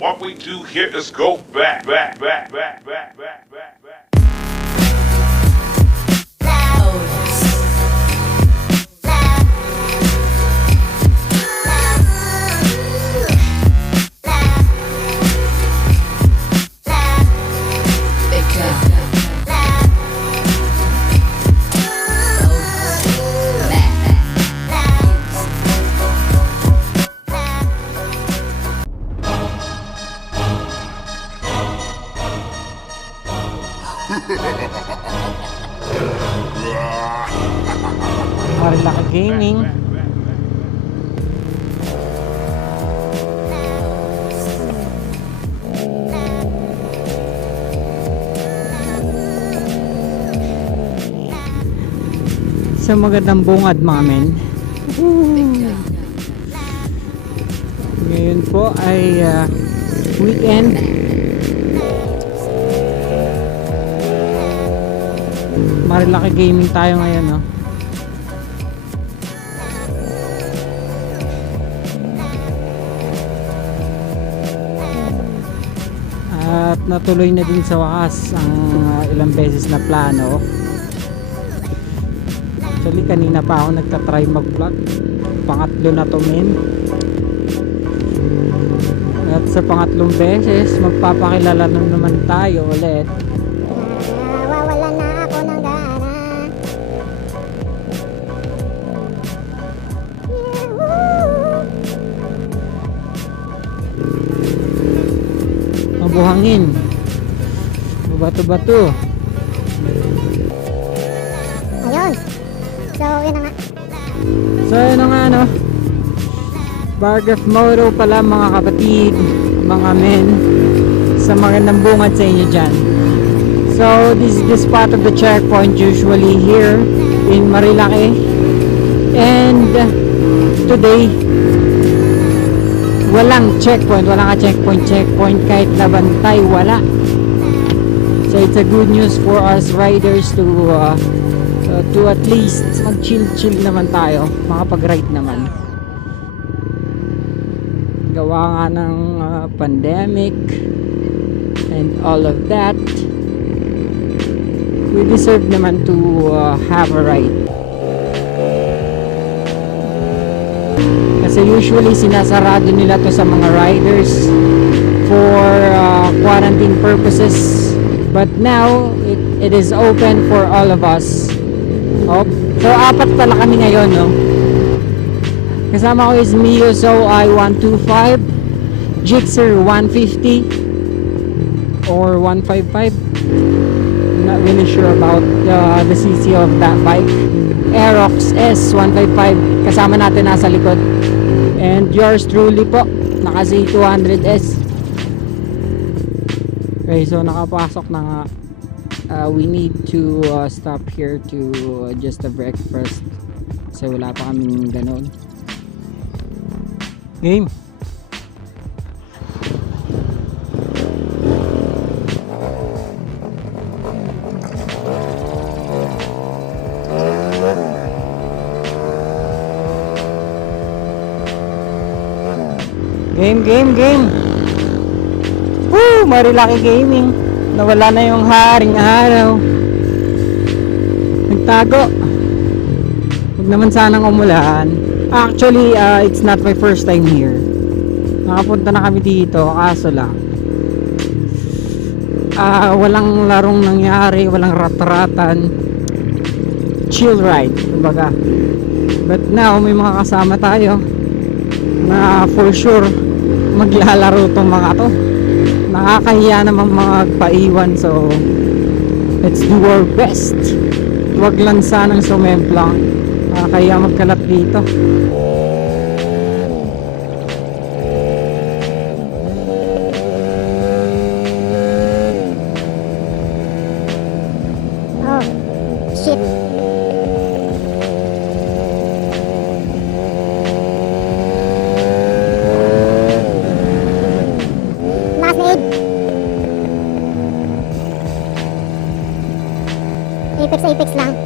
What we do here is go back, back, back, back, back, back, back, back. Marilaki Gaming. Sa magandang bungad mga men. Ngayon po ay weekend. Marilaki Gaming tayo ngayon, no? At natuloy na din sa wakas ang ilang beses na plano. Actually kanina pa ako nagtatry mag-vlog. Pangatlo na to men. At sa pangatlong beses magpapakilala na naman tayo ulit. Wawalan na ako ng gana. Mabuhangin. Bato-bato. Ayun. So, yun na nga. So yun na nga no. Bargraph Moto pala mga kapatid, mga men, sa magandang bungad sa inyo dyan. So this is the spot of the checkpoint usually here in Marilaki. And today walang checkpoint, walang checkpoint kahit nabantay, wala. So it's a good news for us riders to at least mag-chill naman tayo, makapag-ride naman. Gawa nga ng pandemic and all of that, we deserve naman to have a ride. Kasi usually sinasarado nila to sa mga riders for quarantine purposes, but now it is open for all of us. So apat pala kami ngayon, no? Kasama ko is Mio I 125, Gixxer 150 or 155. I'm not really sure about the CC of that bike. Aerox S 155 kasama natin nasa likod. And yours truly po, naka Z200S. Okay, so nakapasok na nga. We need to stop here to just a breakfast kasi wala pa kaming ganon. Game. Game. Woo! Marilaki Gaming. Nawala na yung haring araw. Nagtago. Huwag naman sanang umulan. Actually, it's not my first time here. Nakapunta na kami dito, kaso lang walang larong nangyari, walang rat-ratan. Chill ride, kumbaga. But now, may mga kasama tayo na for sure maglalaro tong mga to. Nakakahiya naman mga paiwan, so let's do our best. Huwag lang sanang sumemplang. Nakakahiya magkalat dito. Oh, shit. Last aid. Apex lang.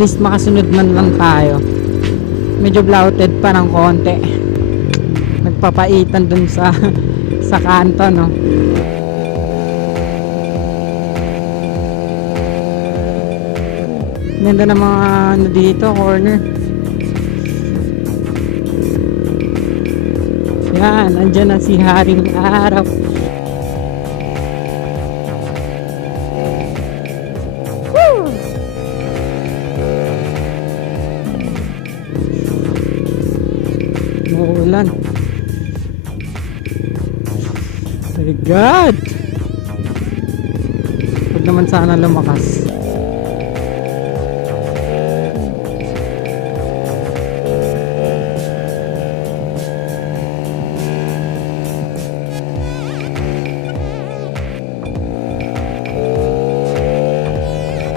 least makasunod man lang tayo. Medyo blouted pa ng konti. Nagpapaitan dun sa sa kanto, no. Ganda ng mga ano dito, corner. Yan, andyan na si Haring Araw. Muulan. My God! Huwag naman sana lumakas.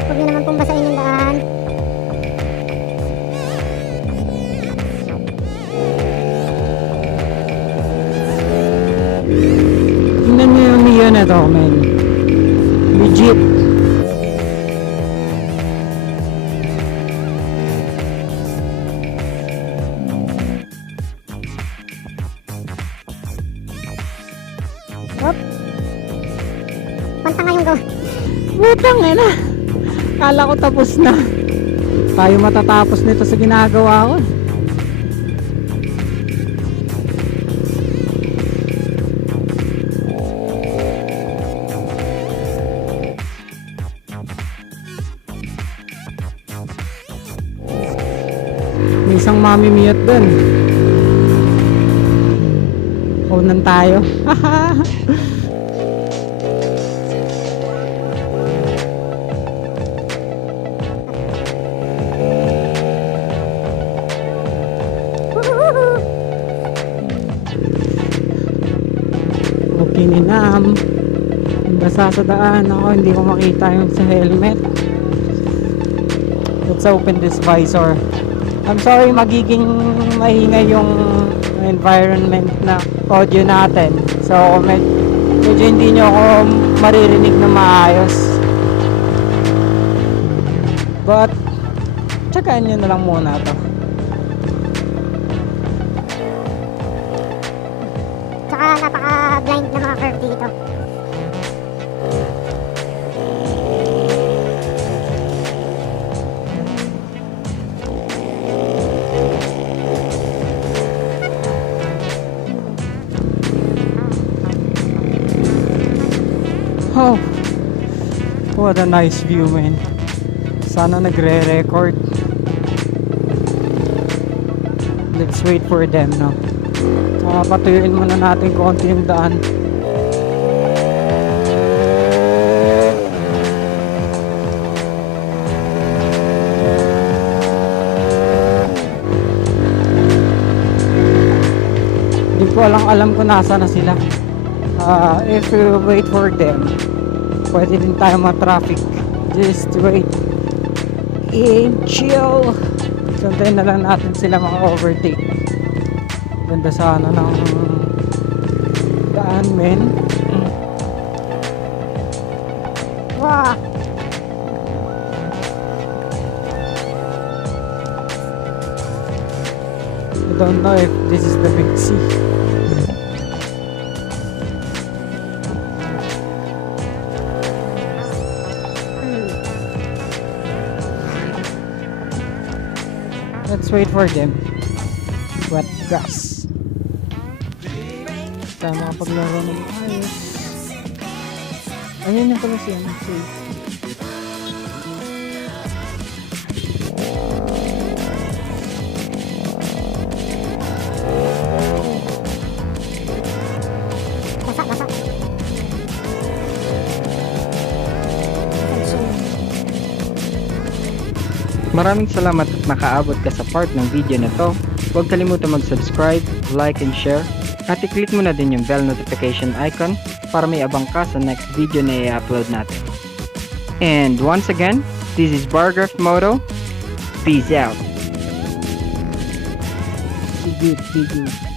Huwag niyo naman pong basahin yung daan. Tingnan nyo yung Mio na to, man. Legit. Hop. Pantanga yung go. Butang na. Kala ko tapos na. Tayo matatapos nito sa ginagawa ko. May isang mamimiyot dun. Unan tayo. Kininam. Basa sa daan ako, hindi ko makita yung sa helmet. Let's open this visor. I'm sorry, magiging maingay yung environment na audio natin. So, medyo hindi nyo ako maririnig na maayos. But, tsagaan nyo na lang muna to. Tsaka napaka-blind na mga curve dito. Oh, what a nice view, man. Sana nagre-record. Let's wait for them, no? Patuyuin muna natin konti yung daan. Hindi ko alam kung nasa na sila. If we wait for them, pwede din tayo ma-traffic. Just wait and chill. Suntayin na lang natin sila mga overtake. Ganda sana ng daan, men. Wah! I don't know if this is the Big C. Let's wait for them. Wet grass. Tayo makapaglaro ng ayos. Ayun yung pala siya. Basa. Maraming salamat at nakaabot ka sa part ng video na to. Huwag kalimutan mag-subscribe, like and share. At i-click mo na din yung bell notification icon para may abang ka sa next video na i-upload natin. And once again, this is Bargraph Moto. Peace out. Be good.